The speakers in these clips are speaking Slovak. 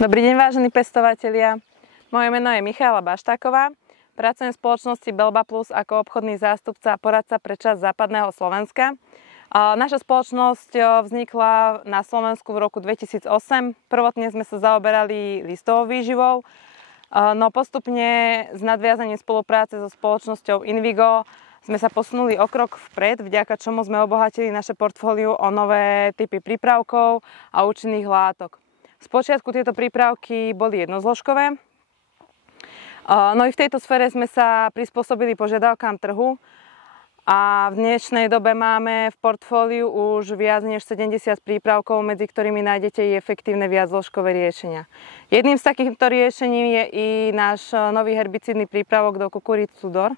Dobrý deň, vážení pestovatelia. Moje meno je Michála Baštáková. Pracujem v spoločnosti Belba Plus ako obchodný zástupca a poradca pre časť západného Slovenska. Naša spoločnosť vznikla na Slovensku v roku 2008. Prvotne sme sa zaoberali listovou výživou, no postupne s nadviazaním spolupráce so spoločnosťou Invigo sme sa posunuli o krok vpred, vďaka čomu sme obohatili naše portfóliu o nové typy prípravkov a účinných látok. Spočiatku tieto prípravky boli jednozložkové, no i v tejto sfére sme sa prispôsobili požiadavkám trhu a v dnešnej dobe máme v portfóliu už viac než 70 prípravkov, medzi ktorými nájdete i efektívne viaczložkové riešenia. Jedným z takýchto riešení je i náš nový herbicídny prípravok do kukuríc Tudor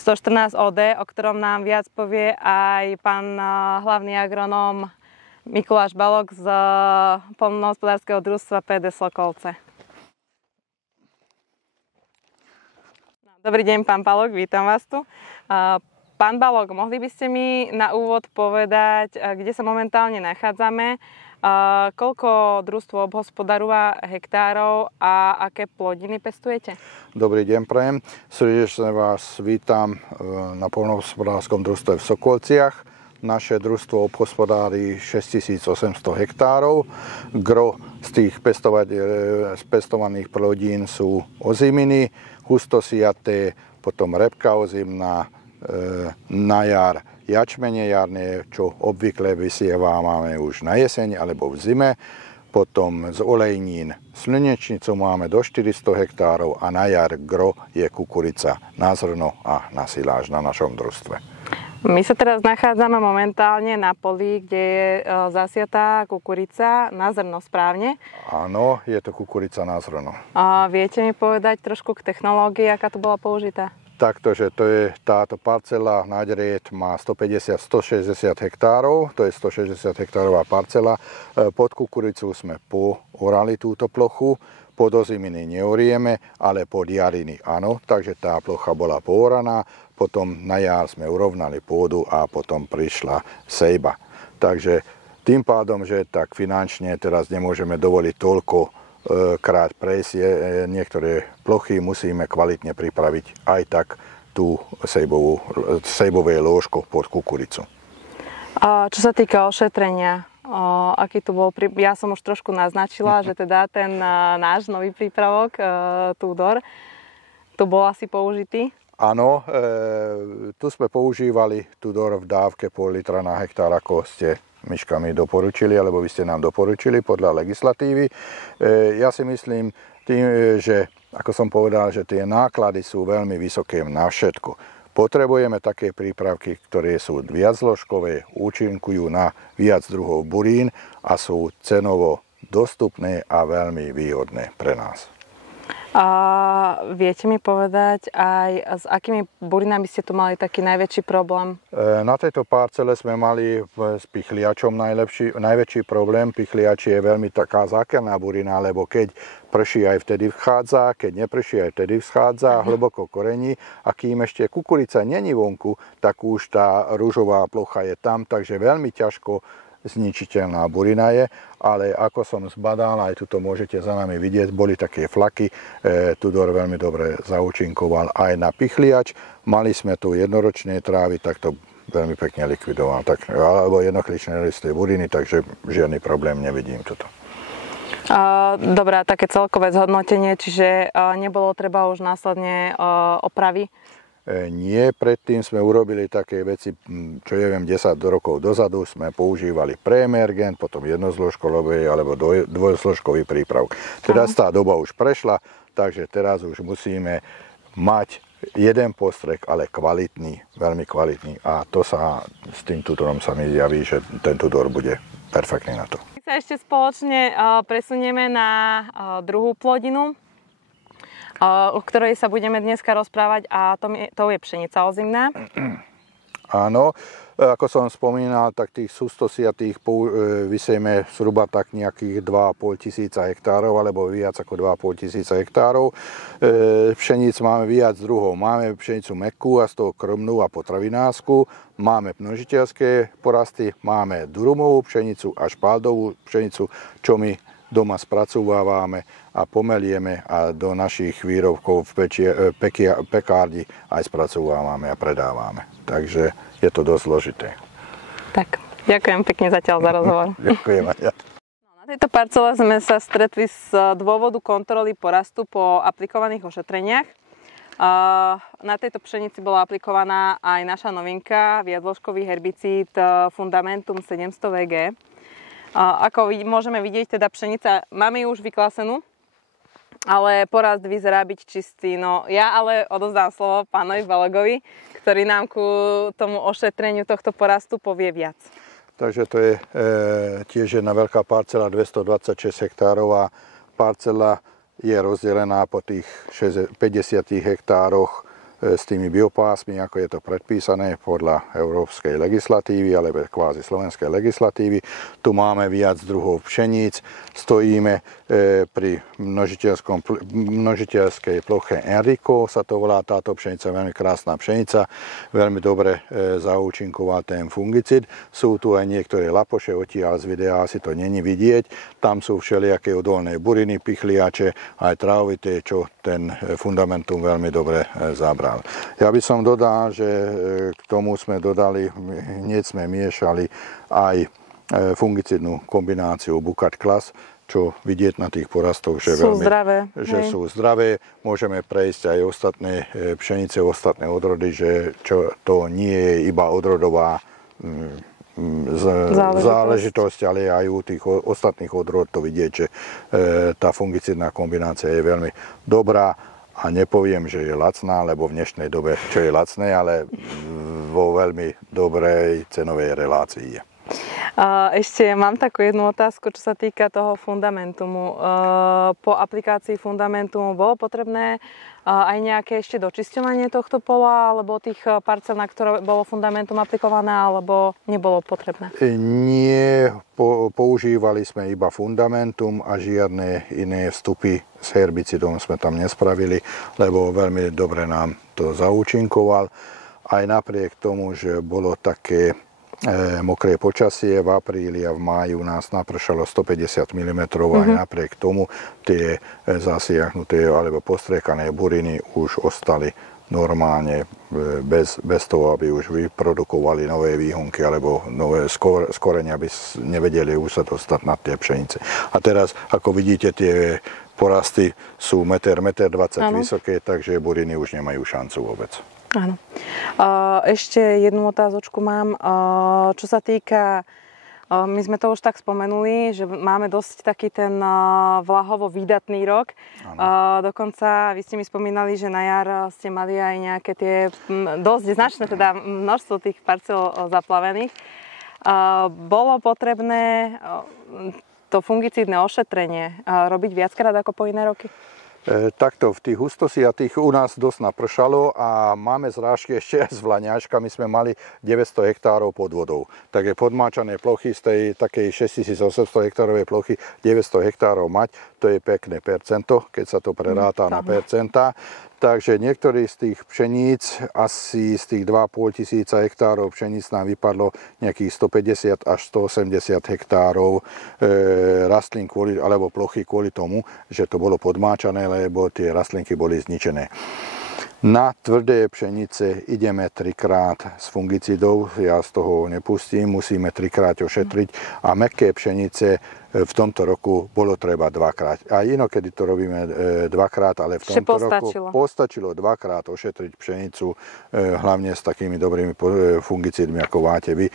114 OD, o ktorom nám viac povie aj pán hlavný agronóm Mikuláš Balog z poľnohospodárskeho družstva PD Slokovce. Dobrý deň, pán Balog, vítam vás tu. Pán Balog, mohli by ste mi na úvod povedať, kde sa momentálne nachádzame, koľko družstvo obhospodarúva hektárov a aké plodiny pestujete? Dobrý deň, prajem. Srdečne vás vítam na poľnohospodárskom družstve v Sokolciach. Naše družstvo obhospodári 6800 hektárov. Gro z tých pestovaných plodín sú oziminy, hustosiaté, potom repka ozimná, na jar jačmene jarné, čo obvykle vysievame už na jeseň alebo v zime. Potom z olejnín slnečnicu máme do 400 hektárov a na jar gro je kukurica na zrno a na siláž na našom družstve. My sa teraz nachádzame momentálne na poli, kde je zasiatá kukurica na zrno, správne? Áno, je to kukurica na zrno. A viete mi povedať trošku k technológii, aká tu bola použitá? Taktože to je táto parcela na dried má 150-160 hektárov, to je 160 hektárová parcela. Pod kukuricu sme poorali túto plochu, pod oziminy neorieme, ale pod jariny áno, takže tá plocha bola pooraná. Potom na jar sme urovnali pôdu a potom prišla sejba. Takže tým pádom, že tak finančne teraz nemôžeme dovoliť toľko krát prejsť, niektoré plochy musíme kvalitne pripraviť aj tak tú sejbové lôžko pod kukuricu. A čo sa týka ošetrenia, aký tu bol, ja som už trošku naznačila, že teda ten náš nový prípravok Tudor tu bol asi použitý. Áno, tu sme používali Tudor v dávke pol litra na hektár, ako ste Miška mi doporučili, alebo vy ste nám doporučili podľa legislatívy. Ja si myslím, že, ako som povedal, že tie náklady sú veľmi vysoké na všetko. Potrebujeme také prípravky, ktoré sú viaczložkové, účinkujú na viac druhov burín a sú cenovo dostupné a veľmi výhodné pre nás. A viete mi povedať aj, s akými burinami ste tu mali taký najväčší problém? Na tejto parcele sme mali s pichliačom najväčší problém. Pichliač je veľmi taká zákerná burina, lebo keď prší aj vtedy vchádza, keď neprší aj vtedy vchádza, hlboko korení a kým ešte kukurica není vonku, tak už tá ružová plocha je tam, takže veľmi ťažko zničiteľná burina je, ale ako som zbadal, aj tuto môžete za nami vidieť, boli také flaky, Tudor veľmi dobre zaúčinkoval aj na pichliač. Mali sme tu jednoročné trávy, tak to veľmi pekne likvidoval, alebo jednokličné listé buriny, takže žiadny problém nevidím tuto. Dobrá, také celkové zhodnotenie, čiže nebolo treba už následne opravy? Nie, predtým sme urobili také veci, čo ja viem, 10 rokov dozadu sme používali preemergent, potom jednozložkový alebo dvojzložkový prípravok. Teraz tá doba už prešla, takže teraz už musíme mať jeden postreh, ale kvalitný, veľmi kvalitný. A to sa s tým Tudorom sa mi javí, že ten Tudor bude perfektný na to. My sa ešte spoločne presunieme na druhú plodinu, o ktorej sa budeme dneska rozprávať, a to je pšenica ozimná. Áno, ako som spomínal, tak tých sústosiatých vysejme zhruba tak nejakých 2,5 tisíca hektárov, alebo viac ako 2,5 tisíca hektárov. Pšeníc máme viac druhov. Máme pšenicu mäkkú a z toho krmnú a potravinárskú. Máme množiteľské porasty, máme durumovú pšenicu a špaldovú pšenicu, čo my doma spracovávame a pomelieme a do našich výrobkov v pekárni aj spracovávame a predávame. Takže je to dosť zložité. Tak, ďakujem pekne zatiaľ za rozhovor. Ďakujem aj ja. Na tejto parcele sme sa stretli z dôvodu kontroly porastu po aplikovaných ošetreniach. Na tejto pšenici bola aplikovaná aj naša novinka, viacložkový herbicíd Fundamentum 700 VG. Ako môžeme vidieť, teda pšenica máme ju už vyklasenú, ale porast vyzerá byť čistý. No ja ale odozdám slovo pánovi Balogovi, ktorý nám ku tomu ošetreniu tohto porastu povie viac. Takže to je tiež jedna veľká parcela, 226 hektárová parcela. Je rozdelená po tých 50 hektároch s tými biopásmi, ako je to predpísané podľa európskej legislatívy alebo kvázi slovenskej legislatívy. Tu máme viac druhov pšeníc. Stojíme pri množiteľskej ploche Enrico, sa to volá táto pšenica, veľmi krásna pšenica, veľmi dobre zaúčinkoval ten fungicid. Sú tu aj niektoré lapoše, odtiaľ z videa si to není vidieť. Tam sú všelijaké odolné buriny, pichliače, aj trávité, čo ten Fundamentum veľmi dobre zabral. Ja by som dodal, že k tomu sme dodali, hneď sme miešali aj fungicidnú kombináciu Bucat Class, čo vidieť na tých porastoch, že sú zdravé. Môžeme prejsť aj ostatné pšenice, ostatné odrody, že to nie je iba odrodová záležitosť, ale aj u tých ostatných odrod to vidieť, že tá fungicidná kombinácia je veľmi dobrá. A nepoviem, že je lacná, lebo v dnešnej dobe, čo je lacné, ale vo veľmi dobrej cenovej relácii je. Ešte mám takú jednu otázku, čo sa týka toho Fundamentumu. Po aplikácii Fundamentumu bolo potrebné aj nejaké ešte dočisťovanie tohto pola, alebo tých parcel, na ktoré bolo Fundamentum aplikované, alebo nebolo potrebné? Nie, používali sme iba Fundamentum a žiadne iné vstupy s herbicidom sme tam nespravili, lebo veľmi dobre nám to zaúčinkoval. Aj napriek tomu, že bolo také mokré počasie, v apríli a v máji u nás napršalo 150 mm, aj napriek tomu tie zasiahnuté alebo postriekané buriny už ostali normálne bez toho, aby už vyprodukovali nové výhonky alebo nové skorenia, aby nevedeli už sa dostať na tie pšenice. A teraz, ako vidíte, tie porasty sú 1,20 m vysoké, takže buriny už nemajú šancu vôbec. Áno. Ešte jednu otázočku mám. Čo sa týka, my sme to už tak spomenuli, že máme dosť taký ten vlahovo výdatný rok. Dokonca vy ste mi spomínali, že na jar ste mali aj nejaké tie dosť značné, teda množstvo tých parcel zaplavených. Bolo potrebné to fungicídne ošetrenie robiť viackrát ako po iné roky? Takto v tých hustosiatých u nás dosť napršalo a máme zrážky ešte s vlaňačkami, sme mali 900 hektárov pod vodou. Takže podmáčané plochy z tej takej 6800 hektárovej plochy 900 hektárov mať, to je pekné percento, keď sa to preráta na percentá. Takže niektorí z tých pšeníc, asi z tých 2,5 tisíca hektárov pšeníc nám vypadlo nejakých 150 až 180 hektárov rastlín alebo plochy kvôli tomu, že to bolo podmáčané, lebo tie rastlinky boli zničené. Na tvrdé pšenice ideme 3-krát s fungicidou, ja z toho nepustím, musíme 3-krát ošetriť a mäkké pšenice v tomto roku bolo treba 2-krát. A inokedy to robíme 2-krát, ale v tomto roku postačilo 2-krát ošetriť pšenicu, hlavne s takými dobrými fungicidmi ako máte vy,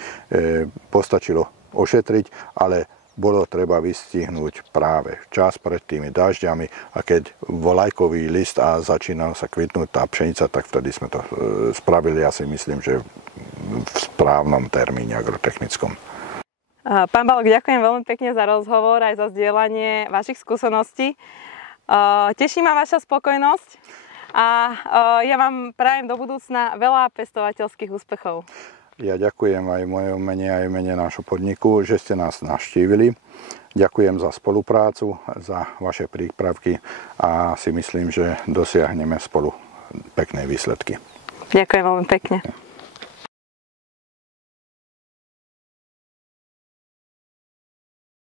postačilo ošetriť, ale bolo treba vystihnúť práve čas pred tými dažďami a keď volajkový list a začínal sa kvitnúť tá pšenica, tak vtedy sme to spravili, ja si myslím, že v správnom termíne agrotechnickom. Pán Balog, ďakujem veľmi pekne za rozhovor aj za zdieľanie vašich skúseností. Teší ma vaša spokojnosť a ja vám prajem do budúcna veľa pestovateľských úspechov. Ja ďakujem aj v mojom mene, aj v mene nášho podniku, že ste nás navštívili. Ďakujem za spoluprácu, za vaše prípravky a si myslím, že dosiahneme spolu pekné výsledky. Ďakujem veľmi pekne.